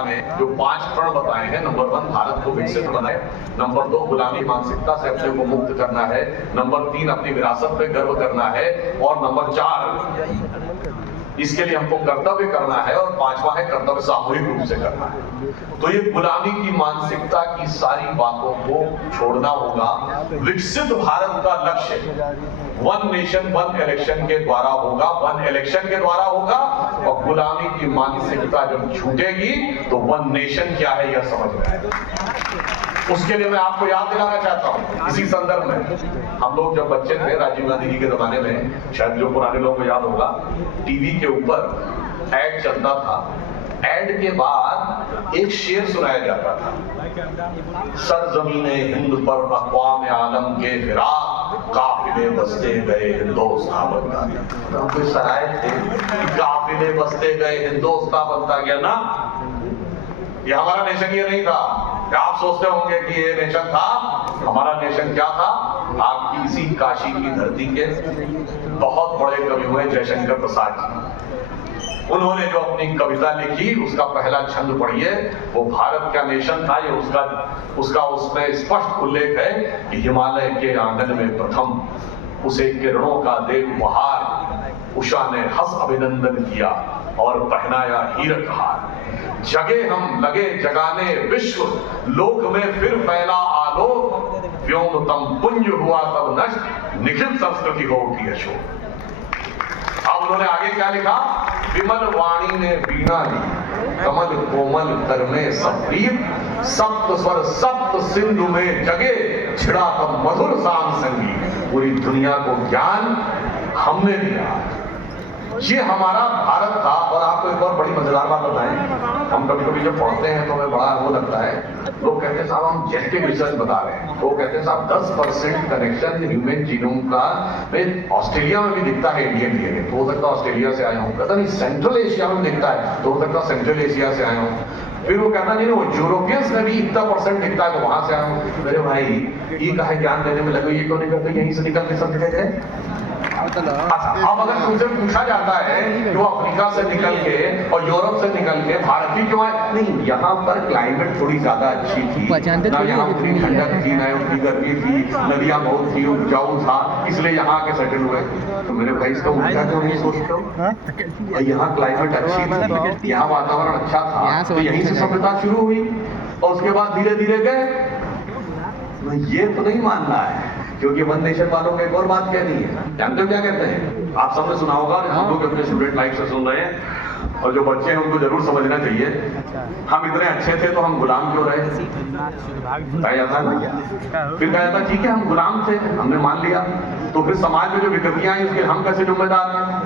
में जो 5 प्रण बताए हैं, नंबर 1 भारत को विकसित बनाए, नंबर 2 गुलामी मानसिकता से अपने को मुक्त करना है, नंबर 3 अपनी विरासत पे गर्व करना है, और नंबर 4 इसके लिए हमको कर्तव्य करना है, और 5वां है कर्तव्य सामूहिक रूप से करना है। तो ये गुलामी की मानसिकता की सारी बातों को छोड़ना होगा। विकसित भारत का लक्ष्य 1 नेशन 1 इलेक्शन के द्वारा होगा, 1 इलेक्शन के द्वारा होगा, और गुलामी की मानसिकता जब छूटेगी तो 1 नेशन क्या है यह समझ में आएगा। उसके लिए मैं आपको याद दिलाना चाहता हूं, इसी संदर्भ में हम लोग जब बच्चे थे, राजीव गांधी जी के जमाने में, शायद जो पुराने लोगों को याद होगा, टीवी के ऊपर ऐड चलता था। ऐड के बाद एक शेर सुनाया जाता था, सरजमीने हिंद पर अक़वाम आलम के फिराक काफिले बसते गए हिंदुस्तान बनता गया। तो कोई सराय थे कि काफिले बसते गए हिंदुस्तान बनता गया ना। ये हमारा नेशन ये नहीं था। आप सोचते होंगे कि ये नेशन था, हमारा नेशन क्या था? आपकी इसी काशी की धरती के बहुत बड़े कवि हुए जयशंकर प्रसाद जी, उन्होंने जो अपनी कविता लिखी उसका पहला छंद पढ़िए, वो भारत का नेशन था। ये उसका उसमें स्पष्ट उल्लेख है कि हिमालय के आंगन में प्रथम उसे किरणों का दे उपहार, उषा ने हंस अभिनंदन किया और पहनाया हीरक हार। जगे हम लगे जगाने विश्व, लोक में फिर फैला आलोक, व्योम तम पुंज हुआ तब नष्ट, निखिल संस्कृति हो की अशोक। अब उन्होंने आगे क्या लिखा? विमल वाणी ने वीणा ली, कमल कोमल कर में सप्रीत, सप्त स्वर सप्त सिंधु में जगे, छिड़ा तब मधुर साम संगीत। पूरी दुनिया को ज्ञान हमने दिया। ये हमारा भारत था। और आपको एक और बड़ी मजेदार बात बताएं, हम कभी कभी जब पढ़ते हैं तो हमें बड़ा वो लगता है, लोग कहते हैं साहब हम जेनेटिक रिसर्च बता रहे हैं, तो कहते हैं साहब 10% कनेक्शन ह्यूमन जीनोम का ऑस्ट्रेलिया में भी दिखता है इंडियन डीएनए, तो हो सकता है ऑस्ट्रेलिया से आए हों। कहता नहीं सेंट्रल एशिया में दिखता है, तो हो सकता है सेंट्रल एशिया से आए हों। फिर वो कहता नहीं वो यूरोपियंस में भी इतना % दिखता है, तो वहां से आए हों। मेरे भाई ये कहा ज्ञान देने में लगे, ये क्यों नहीं करते? यहीं से निकल के सब जगह गए। अब अगर तुमसे पूछा जाता है कि वो अफ्रीका से निकल के और यूरोप से निकल के भारत ही क्यों आए? नहीं, यहाँ पर क्लाइमेट थोड़ी ज्यादा अच्छी थी ना, यहाँ उतनी ठंडक थी ना उतनी गर्मी थी, नदियां बहुत थी, उपजाऊ था, इसलिए यहाँ के सेटल हुए। तो मेरे भाई इसका उल्टा क्यों नहीं सोचते हो? यहाँ क्लाइमेट अच्छी थी, यहाँ वातावरण अच्छा था, तो यहीं से सभ्यता शुरू हुई और उसके बाद धीरे धीरे गए। ये तो नहीं मानना है, क्योंकि 1 नेशन वालों को एक और बात कहनी है। जानते हो क्या कहते हैं? आप सबने सुना होगा, हम लोग अपने स्टूडेंट लाइफ से सुन रहे हैं, और जो बच्चे हैं उनको जरूर समझना चाहिए। हम इतने अच्छे थे तो हम गुलाम क्यों रहे? कहा जाता है। फिर कहा जाता ठीक है हम गुलाम थे, हमने मान लिया, तो फिर समाज में जो विकृतियां आई उसके हम कैसे जिम्मेदार हैं?